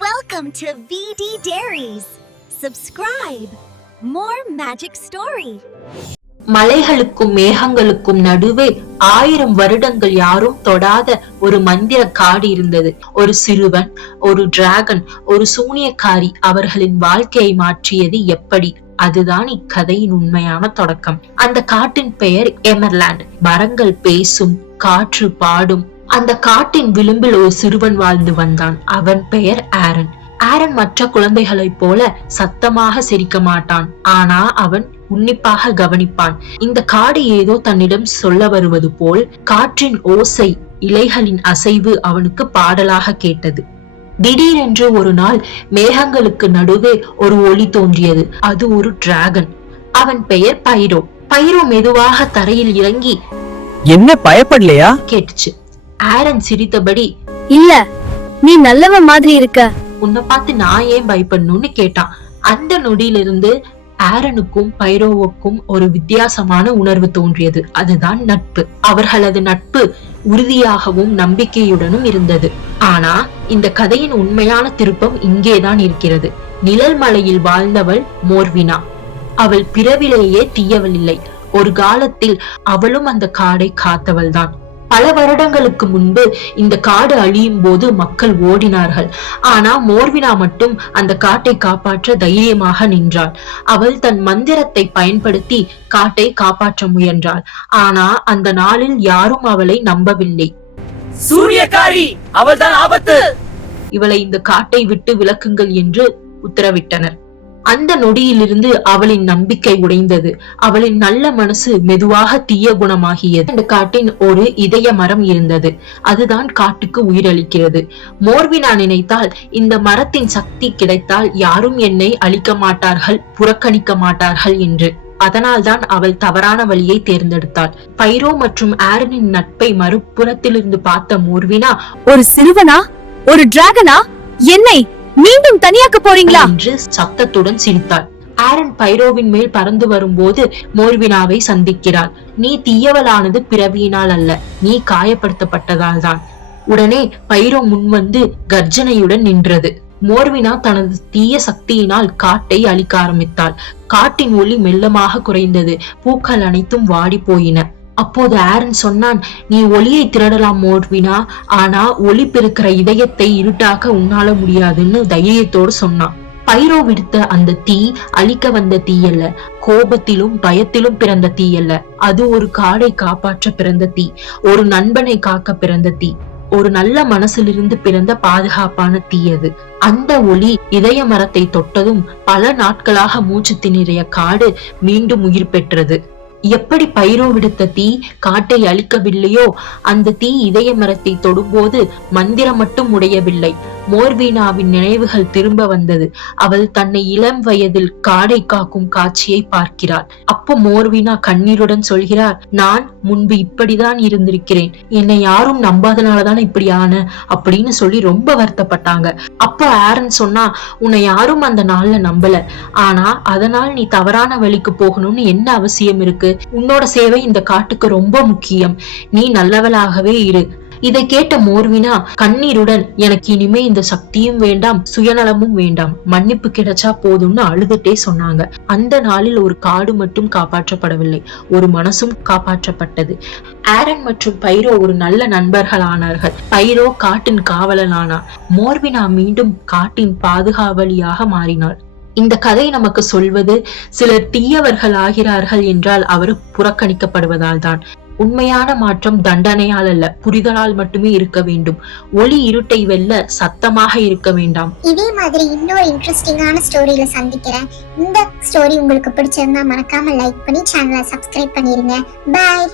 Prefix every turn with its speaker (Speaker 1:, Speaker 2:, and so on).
Speaker 1: Welcome to VD Dairies. Subscribe. More magic story.
Speaker 2: மலைகளுக்கும் மேகங்களுக்கும் நடுவே ஆயிரம் வருடங்கள் யாரும் தொடாத ஒரு மந்திர காடு இருந்தது ஒரு சிறுவன் ஒரு டிராகன் ஒரு சூனியக்காரி அவர்களின் வாழ்க்கையை மாற்றியது எப்படி அதுதான் இக்கதையின் உண்மையான தொடக்கம் அந்த காட்டின் பெயர் எமர்லாண்ட் மரங்கள் பேசும் காற்று பாடும் அந்த காட்டின் விளிம்பில் ஒரு சிறுவன் வாழ்ந்து வந்தான். அவன் பெயர் ஆரன். ஆரன் மற்ற குழந்தைகளைப் போல சத்தமாக சிரிக்க மாட்டான். ஆனா அவன் உன்னிப்பாக கவனிப்பான். இந்த காடு ஏதோ தன்னிடம் சொல்ல வருவது போல் காற்றின் ஓசை இலைகளின் அசைவு அவனுக்கு பாடலாக கேட்டது. திடீரென்று ஒரு நாள் மேகங்களுக்கு நடுவே ஒரு ஒளி தோன்றியது. அது ஒரு டிராகன். அவன் பெயர் பைரோ. பைரோ மெதுவாக தரையில் இறங்கி
Speaker 3: என்ன பயப்படலையா?
Speaker 2: கேட்டுச்சு. ஆரன் சிரித்தபடி
Speaker 4: இல்ல நீ நல்லவன் மாதிரி இருக்க.
Speaker 2: உன்னை பார்த்து நான் ஏன் பயப்படணும்னு கேட்டான். அந்த நொடியிலிருந்து ஆரனுக்கும் பைரோவுக்கும் ஒரு வித்தியாசமான உணர்வு தோன்றியது. அதுதான் நட்பு. அவர்களது நட்பு உறுதியாகவும் நம்பிக்கையுடனும் இருந்தது. ஆனா இந்த கதையின் உண்மையான திருப்பம் இங்கேதான் இருக்கிறது. நிழல் மலையில் வாழ்ந்தவள் மோர்வினா. அவள் பிறவிலேயே தீயவள் இல்லை. ஒரு காலத்தில் அவளும் அந்த காடை காத்தவள்தான். பல வருடங்களுக்கு முன்பு இந்த காடு அழியும் போது மக்கள் ஓடினார்கள். ஆனா மோர்வினா மட்டும் அந்த காட்டை காப்பாற்ற தைரியமாக நின்றாள். அவள் தன் மந்திரத்தை பயன்படுத்தி காட்டை காப்பாற்ற முயன்றாள். ஆனா அந்த நாளில் யாரும் அவளை நம்பவில்லை.
Speaker 3: சூரியக்காரி அவள்தான் ஆபத்து!
Speaker 2: இவளை இந்த காட்டை விட்டு விலக்குங்கள் என்று உத்தரவிட்டனர். அந்த நொடியிலிருந்து அவளின் நம்பிக்கை உடைந்தது. அவளின் நல்ல மனசு மெதுவாக தீய குணமாகியது. அந்த காட்டின் ஒரு இதய மரம் இருந்தது. அதுதான் காட்டுக்கு உயிரளிக்கிறது. மோர்வினா நினைத்தால் இந்த மரத்தின் சக்தி கிடைத்தால் யாரும் என்னை அழிக்க மாட்டார்கள் புறக்கணிக்க மாட்டார்கள் என்று. அதனால்தான் அவள் தவறான வழியை தேர்ந்தெடுத்தாள். பைரோ மற்றும் ஆரனின் நட்பை மறுபுறத்திலிருந்து பார்த்த மோர்வினா
Speaker 4: ஒரு சிறுவனா? ஒரு டிராகனா? என்னை மீண்டும் தனியாக்க போறீங்களா?
Speaker 2: என்று சத்தத்துடன் சிரித்தாள். ஆரன் பைரோவின் மேல் பறந்து வரும்போது மோர்வினாவை சந்திக்கிறாள் நீ தீயவளானது பிறவியினால் அல்ல. நீ காயப்படுத்தப்பட்டதால் தான் உடனே பைரோ முன்வந்து கர்ஜனையுடன் நின்றது. மோர்வினா தனது தீய சக்தியினால் காட்டை அழிக்க ஆரம்பித்தாள். காட்டின் ஒளி மெல்லமாக குறைந்தது. பூக்கள் அனைத்தும் வாடி போயின அப்போது ஆரன் சொன்னான் நீ ஒளியை திரடலாம் மோர்வினா ஆனா ஒளி பெருக்கிற இதயத்தை இருட்டாக்க உன்னால முடியாதுன்னு தைரியத்தோடு சொன்னான். பைரோ விடுத்த அந்த தீ அழிக்க வந்த தீயல்ல கோபத்திலும் பயத்திலும் பிறந்த தீயல்ல அது ஒரு காடை காப்பாற்ற பிறந்த தீ ஒரு நண்பனை காக்க பிறந்த தீ ஒரு நல்ல மனசிலிருந்து பிறந்த பாதுகாப்பான தீ அது. அந்த ஒளி இதய மரத்தை தொட்டதும் பல நாட்களாக மூச்சு திணறிய காடு மீண்டும் உயிர் பெற்றது. எப்படி பைரோ விடுத்த தீ காட்டை அழிக்கவில்லையோ அந்த தீ இதய மரத்தை தொடும்போது மந்திரம் மட்டும் உடையவில்லை. மோர்வீனாவின் நினைவுகள் திரும்ப வந்தது. அவள் தன்னை இளம் வயதில் காடை காக்கும் காட்சியை பார்க்கிறாள். அப்போ மோர்வீனா கண்ணீருடன் சொல்கிறார் நான் முன்பு இப்படிதான் இருந்திருக்கிறேன். என்னை யாரும் நம்பாதனாலதான் இப்படி ஆன? அப்படின்னு சொல்லி ரொம்ப வருத்தப்பட்டாங்க. அப்போ ஆரன் சொன்னா உன்னை யாரும் அந்த நாள்ல நம்பல. ஆனா அதனால் நீ தவறான வழிக்கு போகணும்னு என்ன அவசியம் இருக்கு? உன்னோட சேவை இந்த காட்டுக்கு ரொம்ப முக்கியம். நீ நல்லவளாகவே இரு. இதை கேட்ட மோர்வினா கண்ணீருடன் எனக்கு இனிமே இந்த சக்தியும் வேண்டாம் சுயநலமும் வேண்டாம். மன்னிப்பு கிடைச்சா போதும்னு அழுதுட்டே சொன்னாங்க. அந்த நாளில் ஒரு காடு மட்டும் காப்பாற்றப்படவில்லை. ஒரு மனசும் காப்பாற்றப்பட்டது. ஆரன் மற்றும் பைரோ ஒரு நல்ல நண்பர்களானார்கள். பைரோ காட்டின் காவலனானார். மோர்வினா மீண்டும் காட்டின் பாதுகாவலியாக மாறினாள். இந்த கதை நமக்கு சொல்வது சிலர் தீயவர்கள் ஆகிறார்கள் என்றால் அவர் புறக்கணிக்கப்படுவதால் தான் உண்மையான மாற்றம் தண்டனையால் அல்ல புரிதலால் மட்டுமே இருக்க வேண்டும். ஒளி இருட்டை வெல்ல சத்தமாக இருக்க வேண்டாம்.
Speaker 5: இதே மாதிரி இன்னொரு இன்ட்ரெஸ்டிங்கான ஸ்டோரியில சந்திக்கிறேன். இந்த ஸ்டோரி உங்களுக்கு பிடிச்சிருந்தா மறக்காம லைக் பண்ணி சேனலை சப்ஸ்கிரைப் பண்ணிருங்க. பாய்